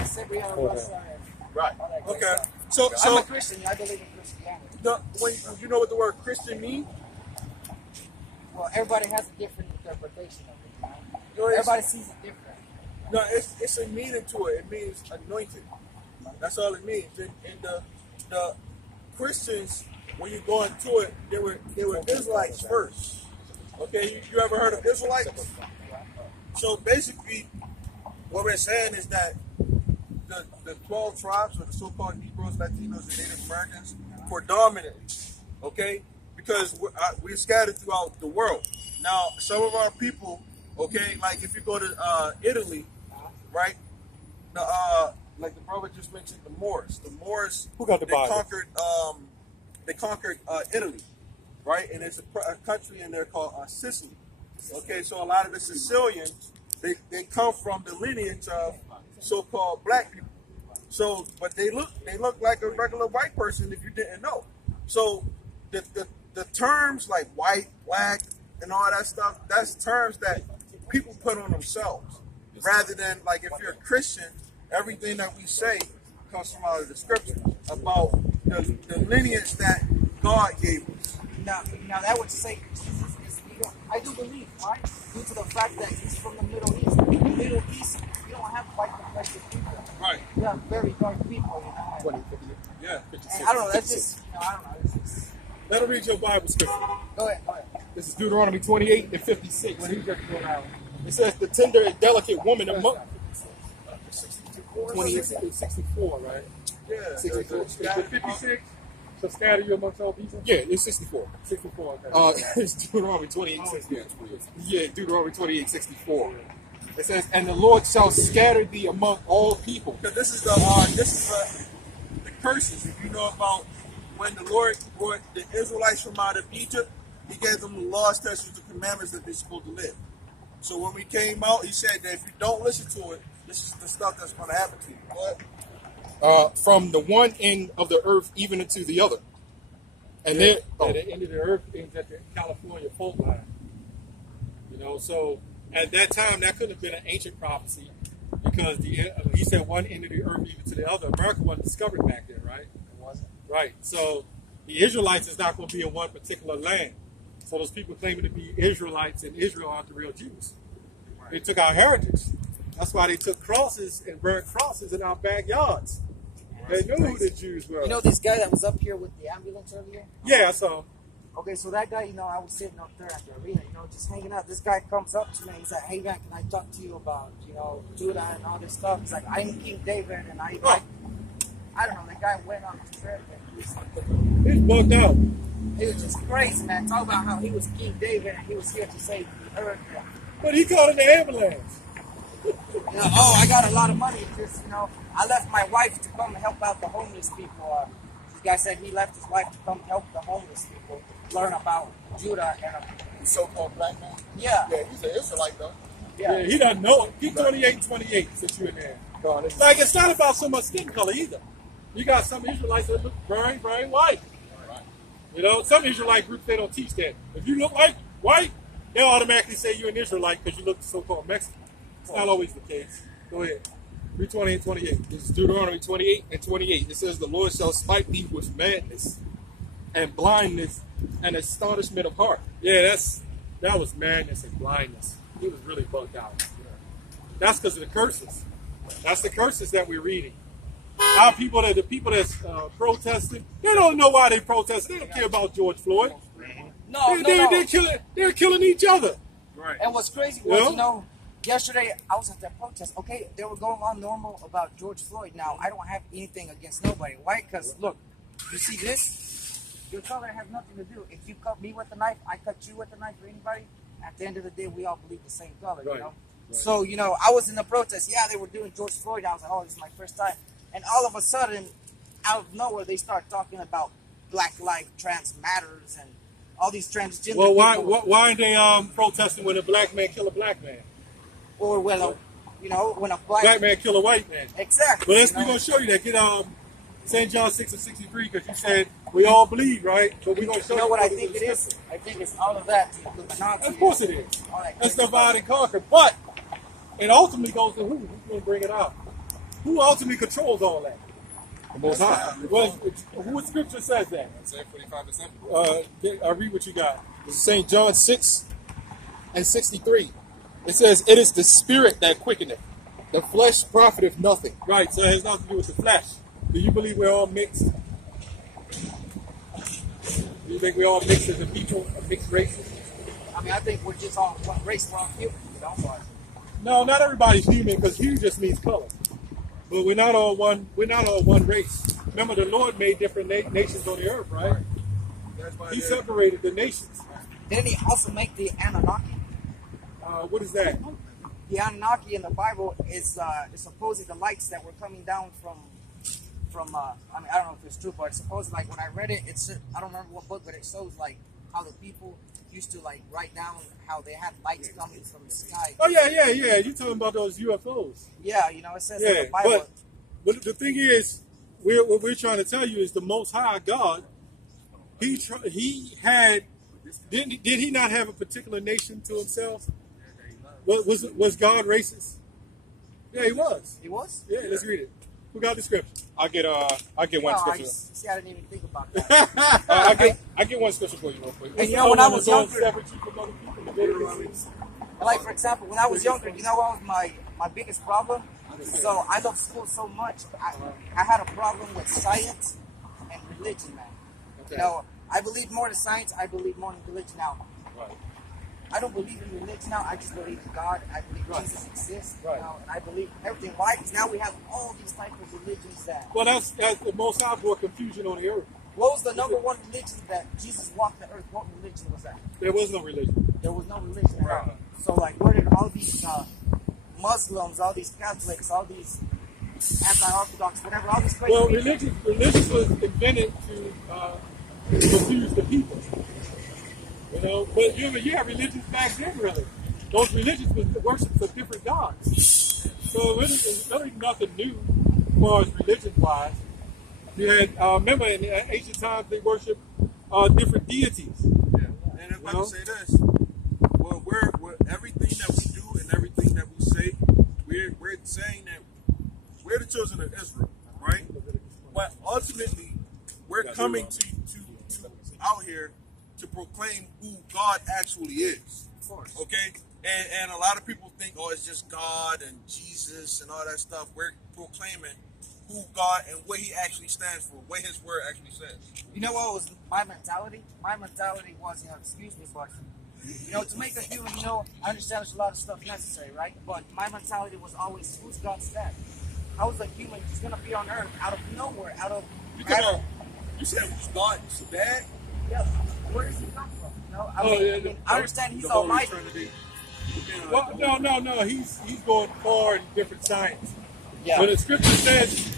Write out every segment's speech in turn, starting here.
like Serbia, Russia, and right. all that Okay. stuff. So I'm a Christian. I believe in Christianity. when you know what the word Christian means? Well, everybody has a different interpretation of it. You know, Everybody sees it different. No, it's a meaning to it. It means anointed. That's all it means. And the Christians, when you go into it, they were Israelites first. Okay, you ever heard of Israelites? So basically, what we're saying is that the 12 tribes, or the so-called Negroes, Latinos, and Native Americans, were dominant. Okay, because we're scattered throughout the world. Now, some of our people, okay, like if you go to Italy, right? Like the brother just mentioned, the Moors. The Moors, who got the Bible? They conquered Italy, right? And there's a country in there called Sicily. Okay, so a lot of the Sicilians, they come from the lineage of so-called black people. So, but they look like a regular white person if you didn't know. So the terms like white, black, and all that stuff, that's terms that people put on themselves. Rather than, like, if you're a Christian, everything that we say comes from out of the scripture about the lineage that God gave us. Now that would say Jesus is, I do believe, right? Due to the fact that he's from the Middle East. In the Middle East, you don't have white complexion people. Right. You have very dark people, you know. Yeah. And I don't know, that's just, I don't know. It's just... Let me read your Bible scripture. Go ahead. This is Deuteronomy 28 and 56. It says, the tender and delicate woman among... 64, right? Yeah. 64. 56? So scatter you amongst all people? Yeah, it's 64. 64, okay. It's Deuteronomy 28, 64. Yeah, Deuteronomy 28, 64. It says, and the Lord shall scatter thee among all people. Because this is the curses. If you know about when the Lord brought the Israelites from out of Egypt, he gave them the laws, statutes, and commandments that they're supposed to live. So when we came out, he said that if you don't listen to it, this is the stuff that's going to happen to you. What? From the one end of the earth even into the other. And then at the end of the earth ends at the California fault line. You know, so at that time that could have been an ancient prophecy because he said one end of the earth even to the other. America wasn't discovered back then, right? It wasn't. Right. So the Israelites is not going to be in one particular land. So those people claiming to be Israelites in Israel aren't the real Jews. Right. They took our heritage. That's why they took crosses and burned crosses in our backyards. They knew who the Jews were. You know this guy that was up here with the ambulance earlier? Yeah, I saw him. Okay, so that guy, I was sitting up there at the arena, just hanging out. This guy comes up to me and he's like, hey man, can I talk to you about, Judah and all this stuff? He's like, I'm King David, and I don't know, the guy went on his trip and he's bugged out. He was just crazy, man. Talk about how he was King David and he was here to save the earth. But he called in the ambulance. I got a lot of money. Just, I left my wife to come help out the homeless people. This guy said he left his wife to come help the homeless people learn about Judah and So-called black man. Yeah. Yeah, he's an Israelite though. Yeah, he doesn't know it. He's 28 and 28 since you in there. Like, it's not about so much skin color either. You got some Israelites that look very, very white. Right. Some Israelite groups, they don't teach that. If you look like white, they'll automatically say you're an Israelite because you look so-called Mexican. It's not always the case. Go ahead. 3:20 and 28. This is Deuteronomy 28 and 28. It says, the Lord shall smite thee with madness and blindness and astonishment of heart. Yeah, that was madness and blindness. He was really bugged out. That's because of the curses. That's the curses that we're reading. Our people, the people that's protesting, they don't know why they protest. They don't care about George Floyd. No. They're killing each other. Right. And what's crazy was, yesterday I was at that protest. Okay, they were going on normal about George Floyd. Now, I don't have anything against nobody. Why? Because, look, you see this? Your color has nothing to do. If you cut me with a knife, I cut you with a knife, or anybody, at the end of the day, we all believe the same color, Right. Right. So, I was in the protest. Yeah, they were doing George Floyd. I was like, oh, this is my first time. And all of a sudden, out of nowhere, they start talking about Black Life, Trans Matters, and all these transgender people. Well, why aren't they protesting when a black man kill a black man? Or when a black man kill a white man. Exactly. But we're going to show you that. Get St. John 6 and 63, because you said we all bleed, right? So we're going to show you. What I think it is? I think it's all of that. Of course it is. That's divide and conquer. But it ultimately goes to who? Who's going to bring it out? Who ultimately controls all that? The Most High. Well, what scripture says that? Isaiah 45:7. I read what you got. This is St. John 6:63. It says, "It is the spirit that quickeneth; the flesh profiteth nothing." Right, so it has nothing to do with the flesh. Do you believe we're all mixed? Do you think we're all mixed as a people, a mixed races? I mean, I think we're just on one race, we're all human. No, not everybody's human, because hue just means color. But we're not all one. We're not all one race. Remember, the Lord made different nations on the earth, right? That's why He separated the nations. Didn't he also make the Anunnaki? What is that? The Anunnaki in the Bible is supposedly the lights that were coming down from I mean, I don't know if it's true, but it's supposed like when I read it, it's I don't remember what book, but it shows like how the people used to like write down how they had lights coming from the sky. Oh yeah. You're talking about those UFOs. Yeah, you know, it says in the Bible. But the thing is, what we're trying to tell you is the Most High God. Did he not have a particular nation to himself? Was God racist? Yeah, he was. He was? Yeah, let's read it. Who got the scripture? I get one scripture. See, I didn't even think about that. I get one scripture for you real quick. And you know, when I was younger, like for example, when I was younger, you know what was my biggest problem? So I love school so much. I had a problem with science and religion, man. Okay. You know, I believe more in science. I believe more in religion now. Right. I don't believe in religion now. I just believe in God. I believe Jesus exists. Right. You know, and I believe everything. Why? Because now we have all these types of religions that. Well, that's the Most High brought confusion on the earth. What was the number one religion that Jesus walked the earth? What religion was that? There was no religion. There was no religion at all. So, like, where did all these Muslims, all these Catholics, all these anti-Orthodox, whatever, all these crazy religion was invented to confuse the people. You know, but you have religions back then, really. Those religions was worship of different gods. So it's really nothing new as far as religion-wise. You had, remember, in ancient times, they worshiped different deities. Yeah. And if I can say this, well, we're everything that we do and everything that we say, we're saying that we're the children of Israel, right? But ultimately, we're coming to out here to proclaim who God actually is. Of course. Okay? And a lot of people think, oh, it's just God and Jesus and all that stuff. We're proclaiming who God and what he actually stands for, what his word actually says. You know what was my mentality? My mentality was, excuse me, but, to make a human, I understand there's a lot of stuff necessary, right? But my mentality was always, who's God's dad? How is a human just going to be on earth out of nowhere, out of... You said God is dad? Yeah. Where does he come from? I understand he's almighty. Well, no. He's going far in different science. Yeah. But the scripture says,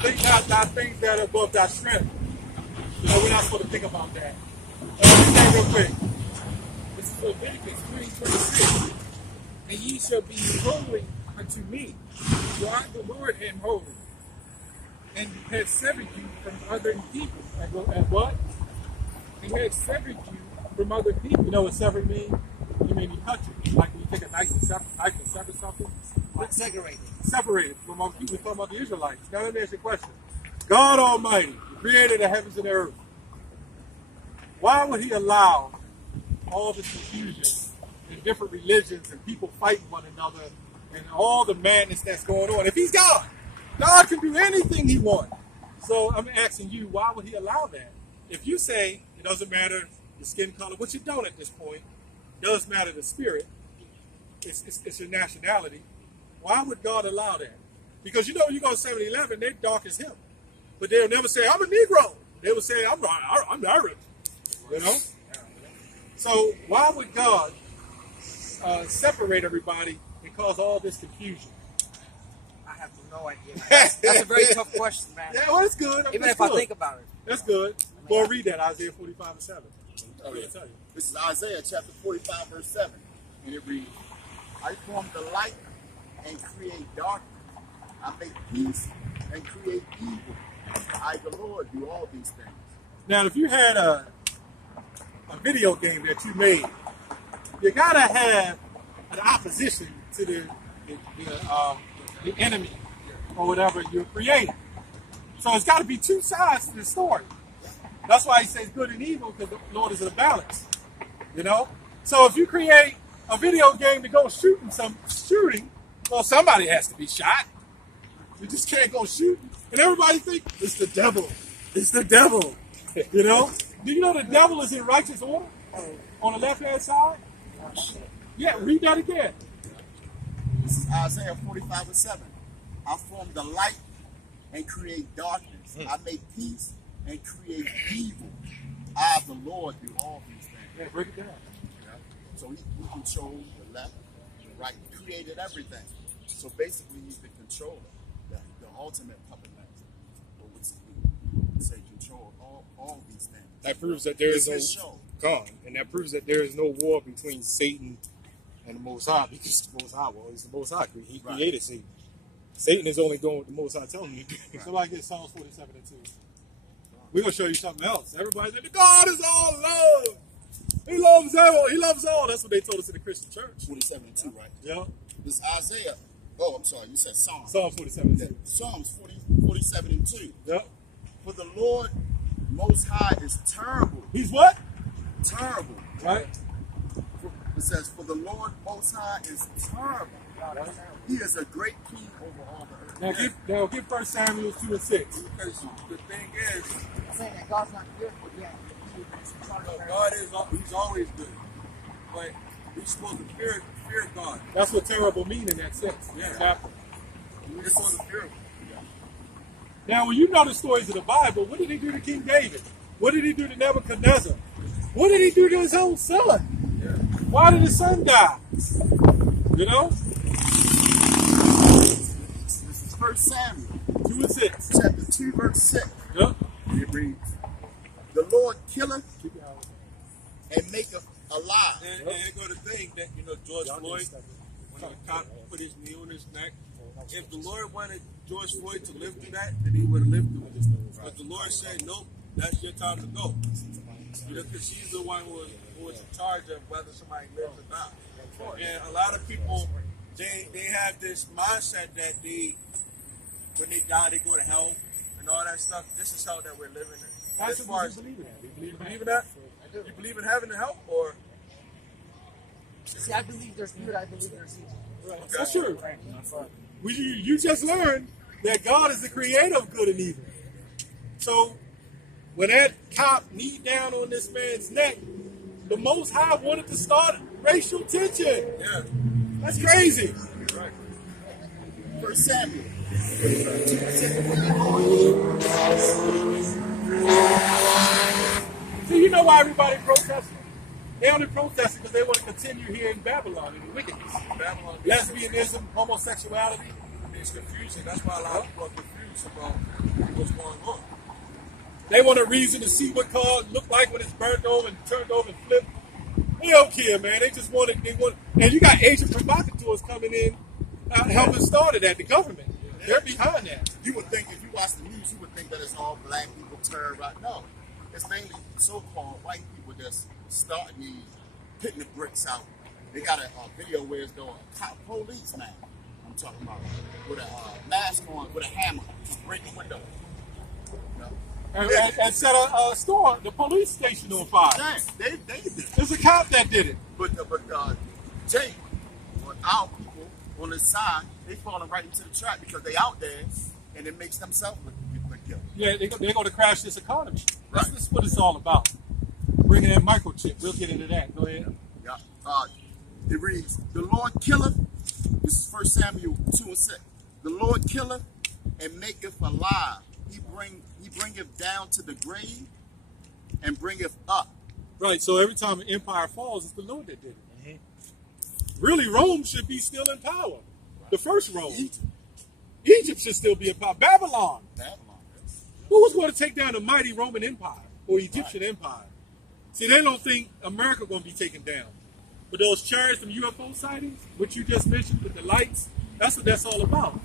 think not thy things that are above thy strength. We're not supposed to think about that. Let me say real quick. This is Leviticus 3:26. And ye shall be holy unto me. For I the Lord am holy. And has severed you from other people. And what? And has severed you from other people. You know what severed means? You mean you touch it. Like when you take a knife and sever something. Like separated from other people. We're talking about the Israelites. Now let me ask you a question. God Almighty created the heavens and the earth. Why would he allow all this confusion and different religions and people fighting one another and all the madness that's going on? If he's God, God can do anything he wants. So I'm asking you, why would he allow that? If you say it doesn't matter the skin color, which you don't at this point, it does matter the spirit, it's your nationality, why would God allow that? Because you go to 7-Eleven, they're dark as him. But they'll never say, I'm a Negro. They will say, I'm Arab. So why would God separate everybody and cause all this confusion? I have no idea. That's a very tough question, man. Yeah, well, it's good. Even if I think about it. That's good. Well, read that, Isaiah 45:7. Okay. This is Isaiah chapter 45, verse 7. And it reads, I form the light and create darkness. I make peace and create evil. I, the Lord, do all these things. Now, if you had a video game that you made, you gotta have an opposition to the enemy or whatever you're creating. So it's got to be two sides to the story. That's why he says good and evil, because the Lord is in a balance. You know? So if you create a video game to go shooting, well, somebody has to be shot. You just can't go shooting. And everybody think it's the devil. It's the devil. You know? Do you know the devil is in righteous order? On the left-hand side? Yeah, read that again. This is Isaiah 45:7. I form the light and create darkness. I make peace and create evil. I, the Lord, do all these things. Yeah, break it down. Yeah. So he controls the left, the right. He created everything. So basically, he's the controller, the ultimate puppet master. Or we say control all these things. That proves that there is no God, and that proves that there is no war between Satan and the Most High, because the Most High, well, he's the Most High. He created Satan. Satan is only doing what the Most High telling him to do. Somebody get Psalms 47:2. We're going to show you something else. Everybody said, God is all love. He loves all. He loves all. That's what they told us in the Christian church. 47:2, right? Yeah. This Isaiah. Oh, I'm sorry. You said Psalms. Psalms 47:2. Psalms 47:2. Yep. For the Lord Most High is terrible. He's what? Terrible. Right. It says, for the Lord Most High is terrible. He is a great king over all the earth. Now give 1 Samuel 2:6. Because the thing is, saying that God's not good, but yet God is he's always good. But we're supposed to fear God. That's what terrible means in that sense. Yeah. Exactly. We're supposed to fear him. Now, when you know the stories of the Bible, what did he do to King David? What did he do to Nebuchadnezzar? What did he do to his own son? Yeah. Why did his son die? You know? This is 1 Samuel 2:6. chapter 2, verse 6. Yep. It reads, the Lord killeth and maketh alive. And here go the thing that, George Floyd, when the cop put his knee on his neck, if the Lord wanted George Floyd to live through that, then he would have lived through it. But the Lord said, nope, that's your time to go. Because she's the one who was in charge of whether somebody lives or not. And a lot of people, they have this mindset that when they die, they go to hell and all that stuff. This is hell that we're living in. That's As far what as, you believe in that. you believe in that? You believe in heaven and hell, or? see, I believe there's good, I believe there's evil. Okay. That's true. You just learned that God is the creator of good and evil. So when that cop kneed down on this man's neck, the Most High wanted to start racial tension. Yeah. That's crazy. Right. 1 Samuel. See, you know why everybody protesting? They only protesting because they want to continue here in Babylon in the wickedness. Babylon. Lesbianism, homosexuality. It's confusing. That's why a lot of people are confused about what's going on. They want a reason to see what car look like when it's burnt over and turned over and flipped. They don't care, man. They just want it. And you got Asian provocateurs coming in, helping start it at the government. They're behind that. You would think, if you watch the news, you would think that it's all black people turned right. No, it's mainly so-called white people that's starting these, putting the bricks out. They got a video where it's doing a police man. I'm talking about with a mask on, with a hammer, just breaking windows. And set a store, the police station on fire. Dang, they did it. There's a cop that did it. But Jake, or our people on the side, they falling right into the trap because they out there, and it makes themselves look guilty. Yeah, they're going to crash this economy. Right. That's what it's all about. Bringing in microchip. We'll get into that. Go ahead. Yeah. It reads, the Lord killeth, this is 1 Samuel 2:6. The Lord killeth and maketh alive. He bringeth down to the grave and bringeth up. Right, so every time an empire falls, it's the Lord that did it. Really, Rome should be still in power. The first Rome. Egypt should still be in power. Babylon. Who was going to take down the mighty Roman Empire or Egyptian Empire? See, they don't think America going to be taken down. But those chariots from UFO sightings, which you just mentioned with the lights, that's what that's all about.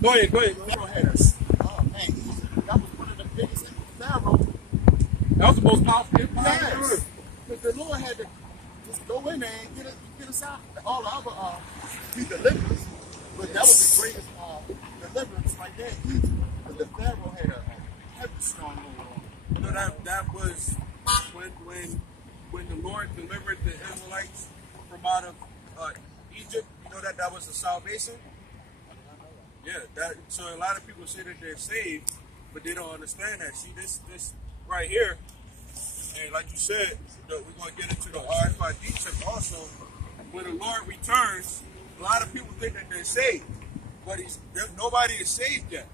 Go ahead. Oh, man. That was one of the biggest Pharaoh. That was the most powerful empire on Yes. earth. But the Lord had to just go in there and get us out. All the other be deliverance. But that was the greatest deliverance right there in Egypt. But the Pharaoh had a heavy stronghold on him. You know that was when the Lord delivered the Israelites from out of Egypt. You know that was the salvation. Yeah, so a lot of people say that they're saved, but they don't understand that. See, this right here, and like you said, we're going to get into the edified detail also. When the Lord returns, a lot of people think that they're saved, but nobody is saved yet.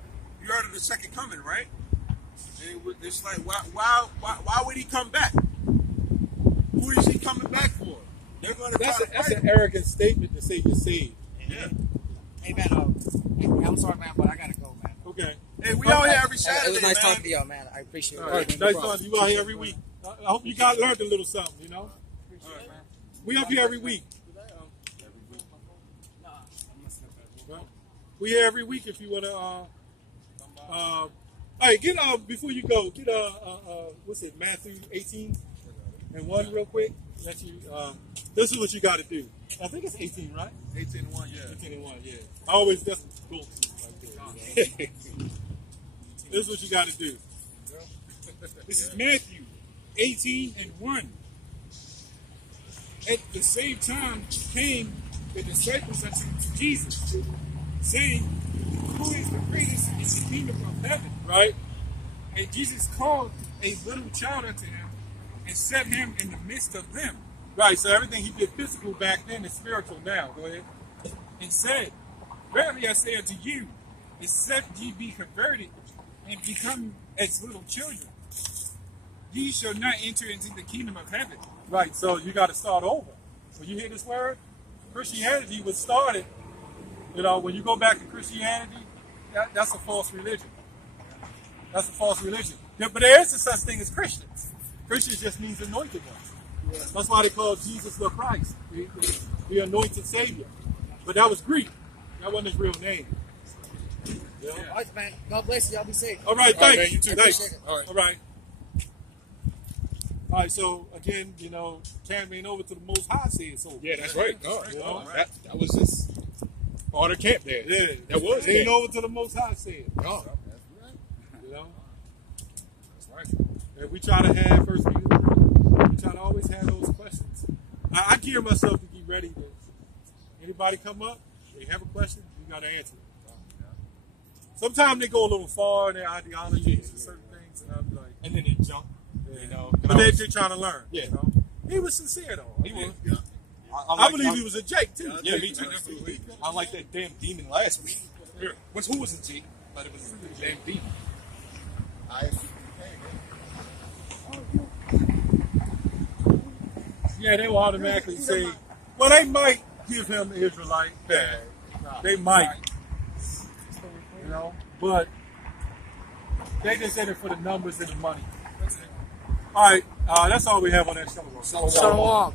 You heard of the second coming, right? And it's like, why would he come back? Who is he coming back for? They're going to That's an arrogant statement to say you're saved. Yeah. Hey, man, I'm sorry, man, but I got to go, man. Okay. Hey, we out here every Saturday, It was nice man. talking to y'all, man. I appreciate it. All right, nice talking to you out here every week. I hope you guys learned a little something, you know? All right, man. We up here every week. We here every week if you want to. Hey, get before you go, get what's it, Matthew 18 and 1 real quick. Let you. This is what you got to do. I think it's 18, right? 18 and 1, yeah. 18 and 1, yeah. I always just go to right there. This is what you got to do. This is Matthew 18 and 1. At the same time came the disciples unto Jesus, saying, who is the greatest in the kingdom of heaven? Right? And Jesus called a little child unto him and set him in the midst of them. Right, so everything he did physical back then is spiritual now. Go ahead. And said, verily I say unto you, except ye be converted and become as little children, ye shall not enter into the kingdom of heaven. Right, so you got to start over. When you hear this word, Christianity was started, you know, when you go back to Christianity, that's a false religion. That's a false religion. But there is a such thing as Christians. Christians just means anointed ones. That's why they call Jesus the Christ, the anointed Savior. But that was Greek. That wasn't his real name. Yeah. All right, man. God bless you. Y'all be safe. All right, All right, thanks. man, you too. Thanks. All right. All right. All right, so again, you know, carrying over to the Most High said so. Yeah, that's right. No, You know? that was just part of camp there. Yeah, that was ain't camp. over to the Most High said. No, You know, that's right. and we try to have first people. We try to always have those questions. I gear myself to be ready. To anybody come up, they have a question, you got to answer it. Sometimes they go a little far in their ideologies and certain things, and I'm like, And then they jump. yeah. You know, But they're trying to learn. Yeah. You know? He was sincere though. He was. Yeah. I believe he was a Jake too. Yeah, me too. I like that damn demon last week. Yeah. Who was a G? But it was a damn demon. Yeah, they will automatically say, well, they might give him the Israelite bag. They might. You know, but they just in it for the numbers and the money. All right, that's all we have on that show. Shalom.